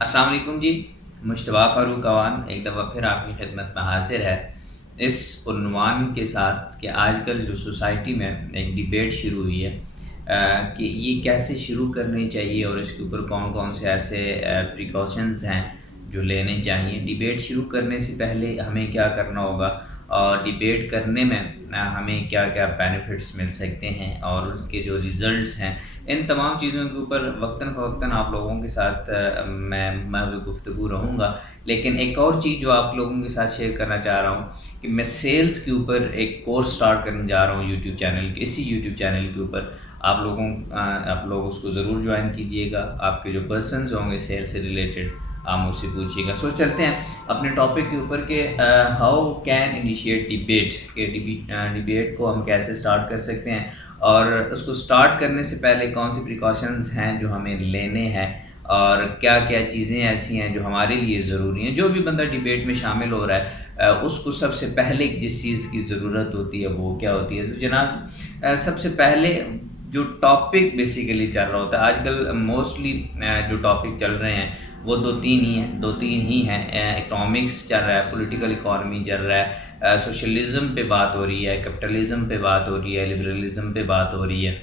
السلام علیکم جی۔ مشتبہ فاروق اوان ایک دفعہ پھر آپ کی خدمت میں حاضر ہے اس عنوان کے ساتھ کہ آج کل جو سوسائٹی میں ایک ڈیبیٹ شروع ہوئی ہے کہ یہ کیسے شروع کرنی چاہیے اور اس کے اوپر کون کون سے ایسے پریکاشنز ہیں جو لینے چاہیے۔ ڈیبیٹ شروع کرنے سے پہلے ہمیں کیا کرنا ہوگا اور ڈیبیٹ کرنے میں ہمیں کیا کیا بینیفٹس مل سکتے ہیں اور اس کے جو ریزلٹس ہیں، ان تمام چیزوں کے اوپر وقتاً فوقتاً آپ لوگوں کے ساتھ میں گفتگو رہوں گا۔ لیکن ایک اور چیز جو آپ لوگوں کے ساتھ شیئر کرنا چاہ رہا ہوں کہ میں سیلز کے اوپر ایک کورس سٹارٹ کرنے جا رہا ہوں یوٹیوب چینل کے، اسی یوٹیوب چینل کے اوپر آپ لوگ اس کو ضرور جوائن کیجئے گا۔ آپ کے جو پرسنز ہوں گے سیل سے ریلیٹڈ آپ مجھ سے پوچھیے گا۔ سو چلتے ہیں اپنے ٹاپک کے اوپر کہ ہاؤ کین انیشیٹ ڈیبیٹ، کہ ڈیبیٹ کو ہم کیسے سٹارٹ کر سکتے ہیں اور اس کو سٹارٹ کرنے سے پہلے کون سی پریکاشنز ہیں جو ہمیں لینے ہیں اور کیا کیا چیزیں ایسی ہیں جو ہمارے لیے ضروری ہیں۔ جو بھی بندہ ڈیبیٹ میں شامل ہو رہا ہے اس کو سب سے پہلے جس چیز کی ضرورت ہوتی ہے وہ کیا ہوتی ہے؟ تو جناب سب سے پہلے جو ٹاپک بیسیکلی چل رہا ہوتا ہے آج کل موسٹلی جو ٹاپک چل رہے ہیں وہ دو تین ہی ہیں۔ اکنامکس چل رہا ہے، پولیٹیکل اکانومی چل رہا ہے، سوشلزم پہ بات ہو رہی ہے، کیپٹلزم پہ بات ہو رہی ہے، لبرلزم پہ بات ہو رہی ہے،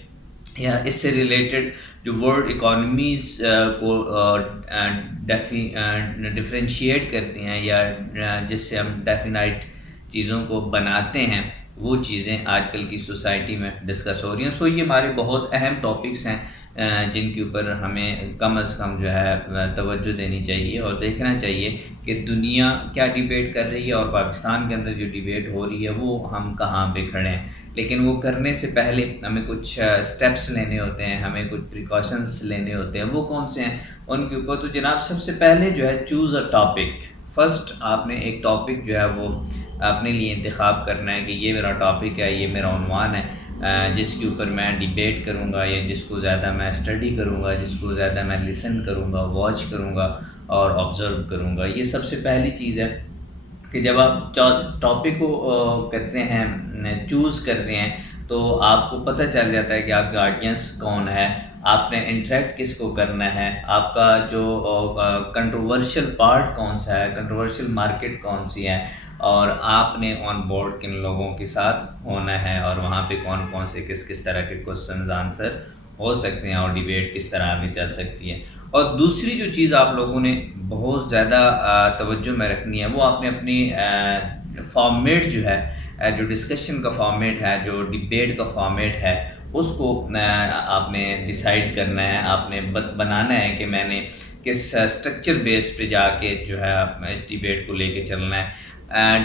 یا اس سے ریلیٹڈ جو ورلڈ اکانومیز کو ڈفرینشیٹ کرتے ہیں یا جس سے ہم ڈیفینائٹ چیزوں کو بناتے ہیں، وہ چیزیں آج کل کی سوسائٹی میں ڈسکس ہو رہی ہیں۔ سو یہ ہمارے بہت اہم ٹاپکس ہیں جن کے اوپر ہمیں کم از کم جو ہے توجہ دینی چاہیے اور دیکھنا چاہیے کہ دنیا کیا ڈیبیٹ کر رہی ہے اور پاکستان کے اندر جو ڈیبیٹ ہو رہی ہے وہ ہم کہاں پہ کھڑے ہیں۔ لیکن وہ کرنے سے پہلے ہمیں کچھ سٹیپس لینے ہوتے ہیں، ہمیں کچھ پریکاشنز لینے ہوتے ہیں۔ وہ کون سے ہیں ان کے اوپر؟ تو جناب سب سے پہلے جو ہے چوز اے ٹاپک۔ فرسٹ آپ نے ایک ٹاپک جو ہے وہ اپنے لیے انتخاب کرنا ہے کہ یہ میرا ٹاپک ہے، یہ میرا عنوان ہے جس کے اوپر میں ڈیبیٹ کروں گا، یا جس کو زیادہ میں اسٹڈی کروں گا، جس کو زیادہ میں لسن کروں گا، واچ کروں گا اور آبزرو کروں گا۔ یہ سب سے پہلی چیز ہے کہ جب آپ ٹاپک کو کرتے ہیں چوز کرتے ہیں تو آپ کو پتہ چل جاتا ہے کہ آپ کا آڈینس کون ہے، آپ نے انٹریکٹ کس کو کرنا ہے، آپ کا جو کنٹروورشل پارٹ کون سا ہے، کنٹروورشل مارکیٹ کون سی ہے، اور آپ نے آن بورڈ کن لوگوں کے ساتھ ہونا ہے، اور وہاں پہ کون کون سے کس طرح کے کوسچنز آنسر ہو سکتے ہیں اور ڈیبیٹ کس طرح آگے چل سکتی ہے۔ اور دوسری جو چیز آپ لوگوں نے بہت زیادہ توجہ میں رکھنی ہے، وہ آپ نے اپنی فارمیٹ جو ہے، جو ڈسکشن کا فارمیٹ ہے، جو ڈیبیٹ کا فارمیٹ ہے، اس کو آپ نے ڈیسائیڈ کرنا ہے، آپ نے بنانا ہے کہ میں نے کس اسٹرکچر بیس پہ جا کے جو ہے اس ڈیبیٹ کو لے کے چلنا ہے۔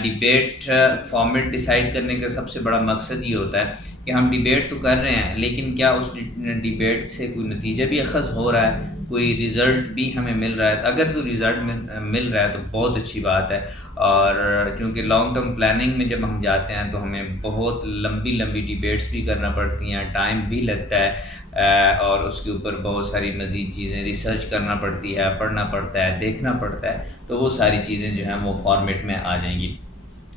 ڈیبیٹ فارمیٹ ڈیسائیڈ کرنے کا سب سے بڑا مقصد یہ ہوتا ہے کہ ہم ڈیبیٹ تو کر رہے ہیں لیکن کیا اس ڈیبیٹ سے کوئی نتیجہ بھی اخذ ہو رہا ہے، کوئی ریزلٹ بھی ہمیں مل رہا ہے۔ اگر کوئی ریزلٹ مل رہا ہے تو بہت اچھی بات ہے، اور چونکہ لانگ ٹرم پلاننگ میں جب ہم جاتے ہیں تو ہمیں بہت لمبی ڈیبیٹس بھی کرنا پڑتی ہیں، ٹائم بھی لگتا ہے، اور اس کے اوپر بہت ساری مزید چیزیں ریسرچ کرنا پڑتی ہے، پڑھنا پڑتا ہے، دیکھنا پڑتا ہے، تو وہ ساری چیزیں جو ہیں وہ فارمیٹ میں آ جائیں گی۔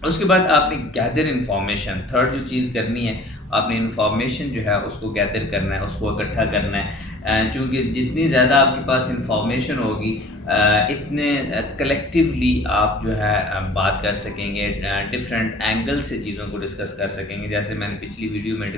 اس کے بعد آپ نے گیدر انفارمیشن، تھرڈ جو چیز کرنی ہے آپ نے انفارمیشن جو ہے اس کو گیدر کرنا ہے، اس کو اکٹھا کرنا ہے، چونکہ جتنی زیادہ آپ کے پاس انفارمیشن ہوگی اتنے کلیکٹیولی آپ جو ہے بات کر سکیں گے، ڈفرینٹ اینگل سے چیزوں کو ڈسکس کر سکیں گے، جیسے میں نے پچھلی ویڈیو میں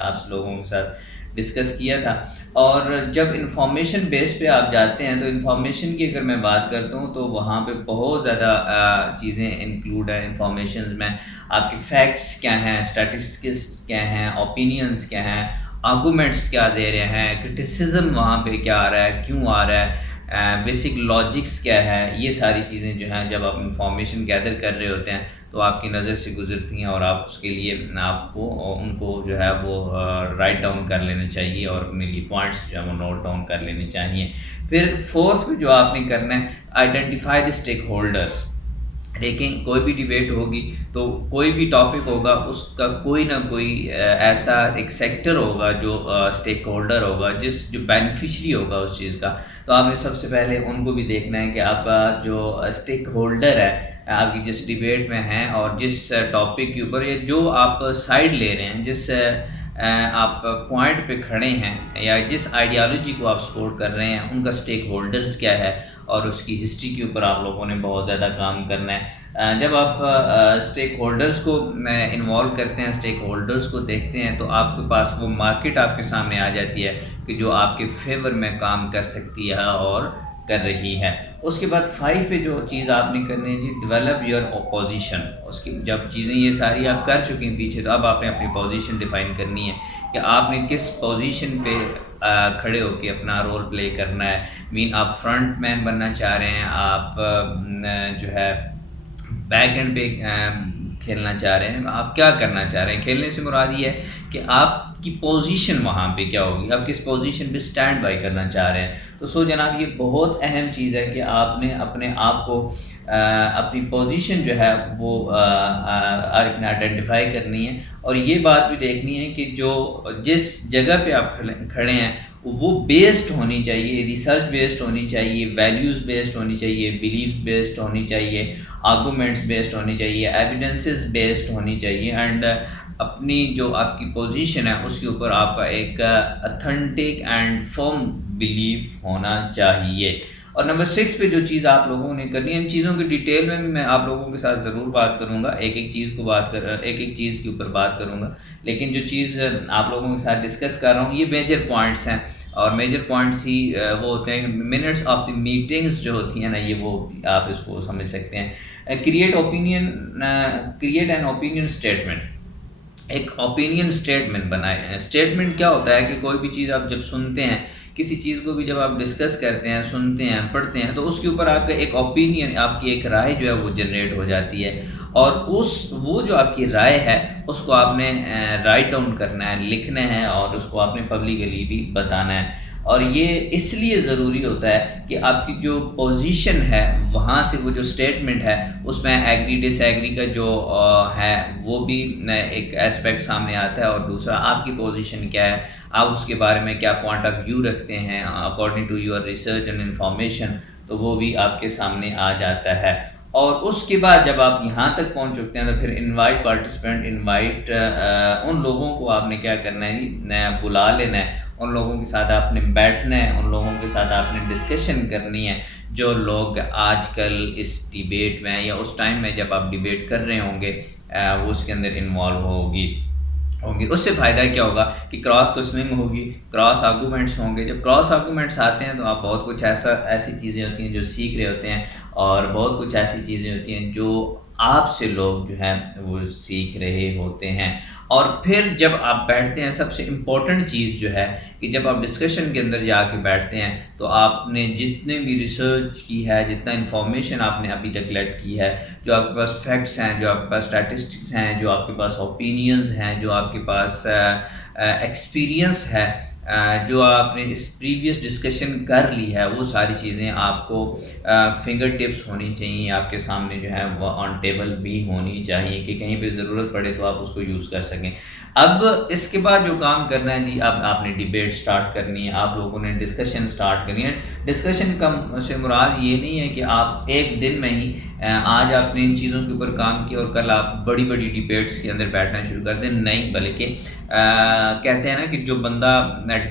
آپ لوگوں کے ساتھ ڈسکس کیا تھا۔ اور جب انفارمیشن بیس پہ آپ جاتے ہیں تو انفارمیشن کی اگر میں بات کرتا ہوں تو وہاں پہ بہت زیادہ چیزیں انکلوڈ ہیں انفارمیشنز میں۔ آپ کے فیکٹس کیا ہیں، اسٹیٹسٹکس کیا ہیں، اوپینینز کیا ہیں، آرگومنٹس کیا دے رہے ہیں، کرٹیسزم وہاں پہ کیا آ رہا ہے، کیوں آ رہا ہے، بیسک لاجکس کیا ہے، یہ ساری چیزیں جو ہیں جب آپ انفارمیشن گیدر کر رہے ہوتے ہیں تو آپ کی نظر سے گزرتی ہیں، اور آپ اس کے لیے آپ کو ان کو جو ہے وہ رائٹ ڈاؤن کر لینا چاہیے اور اپنے لیے پوائنٹس جو ہے وہ نوٹ ڈاؤن کر لینے چاہیے۔ پھر فورتھ میں جو آپ نے کرنا ہے، آئیڈینٹیفائی دی اسٹیک ہولڈرس۔ دیکھیں کوئی بھی ڈیبیٹ ہوگی تو کوئی بھی ٹاپک ہوگا، اس کا کوئی نہ کوئی ایسا ایک سیکٹر ہوگا جو اسٹیک ہولڈر ہوگا، جو بینیفیشری ہوگا اس چیز کا۔ تو آپ نے سب سے پہلے ان کو بھی دیکھنا ہے کہ آپ کا جو اسٹیک ہولڈر ہے آپ کی جس ڈیبیٹ میں ہیں اور جس ٹاپک کے اوپر، یا جو آپ سائڈ لے رہے ہیں، جس آپ پوائنٹ پہ کھڑے ہیں، یا جس آئیڈیالوجی کو آپ سپورٹ کر رہے ہیں، ان کا اسٹیک ہولڈرز کیا ہے، اور اس کی ہسٹری کے اوپر آپ لوگوں نے بہت زیادہ کام کرنا ہے۔ جب آپ اسٹیک ہولڈرز کو انوالو کرتے ہیں، اسٹیک ہولڈرز کو دیکھتے ہیں، تو آپ کے پاس وہ مارکیٹ آپ کے سامنے آ جاتی ہے کہ جو آپ کے فیور میں کام کر سکتی ہے اور کر رہی ہے۔ اس کے بعد 5 پہ جو چیز آپ نے کرنی ہے جی، ڈیولپ یور اپوزیشن۔ اس کی جب چیزیں یہ ساری آپ کر چکے ہیں پیچھے، تو اب آپ نے اپنی پوزیشن ڈیفائن کرنی ہے کہ آپ نے کس پوزیشن پہ کھڑے ہو کے اپنا رول پلے کرنا ہے۔ آپ فرنٹ مین بننا چاہ رہے ہیں، آپ جو ہے بیک اینڈ پہ کھیلنا چاہ رہے ہیں، آپ کیا کرنا چاہ رہے ہیں؟ کھیلنے سے مراد یہ ہے کہ آپ کی پوزیشن وہاں پہ کیا ہوگی، آپ کس پوزیشن پہ سٹینڈ بائی کرنا چاہ رہے ہیں۔ تو جناب یہ بہت اہم چیز ہے کہ آپ نے اپنے آپ کو اپنی پوزیشن جو ہے وہ آئیڈینٹیفائی کرنی ہے، اور یہ بات بھی دیکھنی ہے کہ جو جس جگہ پہ آپ کھڑے ہیں وہ بیسڈ ہونی چاہیے، ریسرچ بیسڈ ہونی چاہیے، ویلیوز بیسڈ ہونی چاہیے، بلیف بیسڈ ہونی چاہیے، آرگومنٹس بیسڈ ہونی چاہیے، ایویڈنسز بیسڈ ہونی چاہیے، اینڈ اپنی جو آپ کی پوزیشن ہے اس کے اوپر آپ کا ایک اتھینٹک اینڈ فرم بلیف ہونا چاہیے۔ اور نمبر 6 پہ جو چیز آپ لوگوں نے کرنی ہے، ان چیزوں کی ڈیٹیل میں بھی میں آپ لوگوں کے ساتھ ضرور بات کروں گا، ایک ایک چیز کے اوپر بات کروں گا، لیکن جو چیز آپ لوگوں کے ساتھ ڈسکس کر رہا ہوں یہ میجر پوائنٹس ہیں، اور میجر پوائنٹس ہی وہ ہوتے ہیں منٹس آف دی میٹنگز جو ہوتی ہیں نا، یہ وہ آپ اس کو سمجھ سکتے ہیں۔ کریٹ این اوپینین اسٹیٹمنٹ، ایک اوپینین اسٹیٹمنٹ بنائے۔ اسٹیٹمنٹ کیا ہوتا ہے کہ کوئی بھی چیز آپ جب سنتے ہیں، کسی چیز کو بھی جب آپ ڈسکس کرتے ہیں، سنتے ہیں، پڑھتے ہیں، تو اس کے اوپر آپ کا ایک اوپینین، آپ کی ایک رائے جو ہے وہ جنریٹ ہو جاتی ہے، اور وہ جو آپ کی رائے ہے اس کو آپ نے رائٹ ڈاؤن کرنا ہے، لکھنا ہے، اور اس کو آپ نے پبلکلی بھی بتانا ہے۔ اور یہ اس لیے ضروری ہوتا ہے کہ آپ کی جو پوزیشن ہے وہاں سے وہ جو اسٹیٹمنٹ ہے اس میں ایگری ڈس ایگری کا جو ہے وہ بھی ایک ایسپیکٹ سامنے آتا ہے، اور دوسرا آپ کی پوزیشن کیا ہے، آپ اس کے بارے میں کیا پوائنٹ آف ویو رکھتے ہیں according to your research and information, تو وہ بھی آپ کے سامنے آ جاتا ہے۔ اور اس کے بعد جب آپ یہاں تک پہنچ چکتے ہیں تو پھر انوائٹ پارٹیسپینٹ، ان لوگوں کو آپ نے کیا کرنا ہے، بلا لینا ہے، ان لوگوں کے ساتھ آپ نے بیٹھنا ہے، ان لوگوں کے ساتھ آپ نے ڈسکشن کرنی ہے، جو لوگ آج کل اس ڈیبیٹ میں یا اس ٹائم میں جب آپ ڈیبیٹ کر رہے ہوں گے وہ اس کے اندر انوالو ہوگی۔ اس سے فائدہ کیا ہوگا کہ کراس کوسچننگ ہوگی، کراس آرگومنٹس ہوں گے۔ جب کراس آرگومنٹس آتے ہیں تو آپ بہت کچھ ایسی چیزیں ہوتی ہیں جو سیکھ رہے ہوتے ہیں، اور بہت کچھ ایسی چیزیں ہوتی ہیں جو آپ سے لوگ جو ہیں وہ سیکھ رہے ہوتے ہیں۔ اور پھر جب آپ بیٹھتے ہیں، سب سے امپورٹنٹ چیز جو ہے کہ جب آپ ڈسکشن کے اندر جا کے بیٹھتے ہیں تو آپ نے جتنے بھی ریسرچ کی ہے، جتنا انفارمیشن آپ نے ابھی تک کلیکٹ کی ہے، جو آپ کے پاس فیکٹس ہیں، جو آپ کے پاس اسٹیٹسٹکس ہیں، جو آپ کے پاس اوپینینز ہیں، جو آپ کے پاس ایکسپیرینس ہے، جو آپ نے اس پریویس ڈسکشن کر لی ہے، وہ ساری چیزیں آپ کو فنگر ٹپس ہونی چاہیے، آپ کے سامنے جو ہے وہ آن ٹیبل بھی ہونی چاہیے کہ کہیں پہ ضرورت پڑے تو آپ اس کو یوز کر سکیں۔ اب اس کے بعد جو کام کرنا ہے جی، اب آپ نے ڈیبیٹ سٹارٹ کرنی ہے، آپ لوگوں نے ڈسکشن سٹارٹ کرنی ہے۔ ڈسکشن سے مراد یہ نہیں ہے کہ آپ ایک دن میں ہی آج آپ نے ان چیزوں کے اوپر کام کیا اور کل آپ بڑی بڑی ڈیبیٹس کے اندر بیٹھنا شروع کر دیں، نہیں، بلکہ کہتے ہیں نا کہ جو بندہ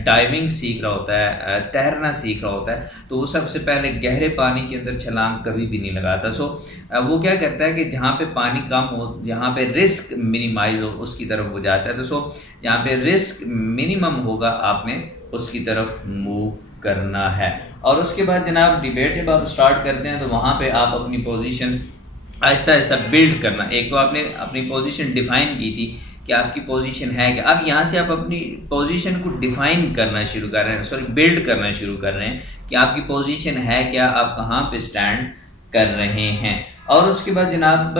ڈائیونگ سیکھ رہا ہوتا ہے، تیرنا سیکھ رہا ہوتا ہے، تو وہ سب سے پہلے گہرے پانی کے اندر چھلانگ کبھی بھی نہیں لگاتا۔ وہ کیا کرتا ہے کہ جہاں پہ پانی کم ہو، جہاں پہ رسک منیمائز ہو، اس کی طرف وہ جاتا ہے۔ تو جہاں پہ رسک منیمم ہوگا آپ نے اس کی طرف موو کرنا ہے۔ اور اس کے بعد جناب ڈیبیٹ جب آپ سٹارٹ کرتے ہیں تو وہاں پہ آپ اپنی پوزیشن آہستہ آہستہ بلڈ کرنا۔ ایک تو آپ نے اپنی پوزیشن ڈیفائن کی تھی کہ آپ کی پوزیشن ہے کہ اب یہاں سے آپ اپنی پوزیشن کو ڈیفائن کرنا شروع کر رہے ہیں، بلڈ کرنا شروع کر رہے ہیں کہ آپ کی پوزیشن ہے کیا، آپ کہاں پہ سٹینڈ کر رہے ہیں۔ اور اس کے بعد جناب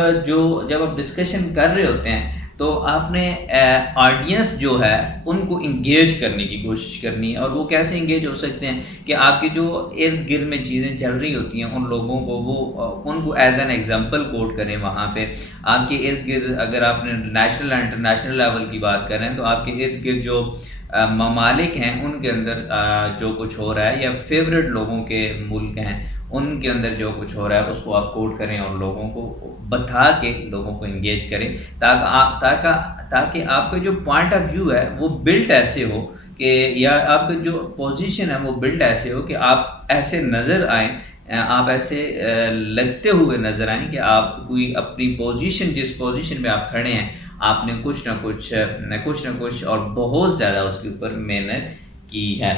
جب آپ ڈسکشن کر رہے ہوتے ہیں تو آپ نے آڈینس جو ہے ان کو انگیج کرنے کی کوشش کرنی ہے۔ اور وہ کیسے انگیج ہو سکتے ہیں کہ آپ کے جو ارد گرد میں چیزیں چل رہی ہوتی ہیں ان لوگوں کو ان کو ایز این ایگزامپل کوٹ کریں۔ وہاں پہ آپ کے ارد گرد اگر آپ نے نیشنل اور انٹرنیشنل لیول کی بات کریں تو آپ کے ارد گرد جو ممالک ہیں ان کے اندر جو کچھ ہو رہا ہے، یا فیوریٹ لوگوں کے ملک ہیں ان کے اندر جو کچھ ہو رہا ہے اس کو آپ کوٹ کریں اور لوگوں کو بتا کے لوگوں کو انگیج کریں، تاکہ آپ کا جو پوائنٹ آف ویو ہے وہ بلٹ ایسے ہو کہ، یا آپ کا جو پوزیشن ہے وہ بلٹ ایسے ہو کہ آپ ایسے نظر آئیں آپ ایسے لگتے ہوئے نظر آئیں کہ آپ کوئی اپنی پوزیشن، جس پوزیشن پہ آپ کھڑے ہیں، آپ نے کچھ نہ کچھ اور بہت زیادہ اس کے اوپر محنت کی ہے۔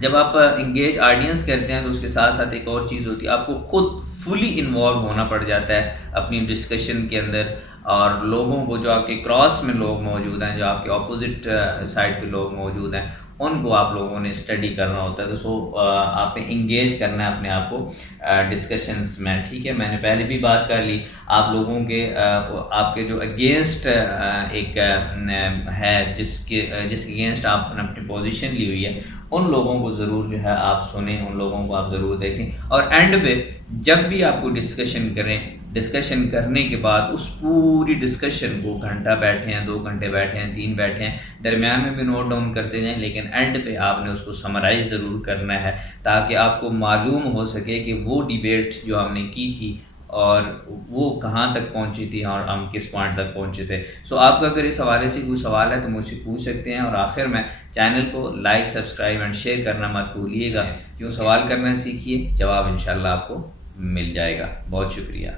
جب آپ انگیج آڈینس کرتے ہیں تو اس کے ساتھ ساتھ ایک اور چیز ہوتی ہے، آپ کو خود فلی انوالو ہونا پڑ جاتا ہے اپنی ڈسکشن کے اندر، اور لوگوں کو، جو آپ کے کراس میں لوگ موجود ہیں، جو آپ کے اپوزٹ سائڈ پہ لوگ موجود ہیں، ان کو آپ لوگوں نے اسٹڈی کرنا ہوتا ہے۔ تو آپ نے انگیج کرنا ہے اپنے آپ کو ڈسکشنز میں، ٹھیک ہے۔ میں نے پہلے بھی بات کر لی، آپ لوگوں کے آپ کے جو اگینسٹ ایک ہے، جس کے اگینسٹ آپ نے اپنی پوزیشن لی ہوئی ہے، ان لوگوں کو ضرور جو ہے آپ سنیں، ان لوگوں کو آپ ضرور دیکھیں، اور اینڈ پہ جب بھی آپ کو ڈسکشن کرنے کے بعد اس پوری ڈسکشن کو، گھنٹہ بیٹھے ہیں، 2 گھنٹے بیٹھے ہیں، 3 بیٹھے ہیں، درمیان میں بھی نوٹ ڈاؤن کرتے جائیں، لیکن اینڈ پہ آپ نے اس کو سمرائز ضرور کرنا ہے، تاکہ آپ کو معلوم ہو سکے کہ وہ ڈیبیٹ جو ہم نے کی تھی اور وہ کہاں تک پہنچی تھی اور ہم کس پوائنٹ تک پہنچے تھے۔ آپ کا اگر اس حوالے سے کوئی سوال ہے تو مجھ سے پوچھ سکتے ہیں، اور آخر میں چینل کو لائک، سبسکرائب اینڈ شیئر کرنا مت بھولیے گا، کیوں سوال کرنا سیکھیے، جواب انشاءاللہ آپ کو مل جائے گا۔ بہت شکریہ۔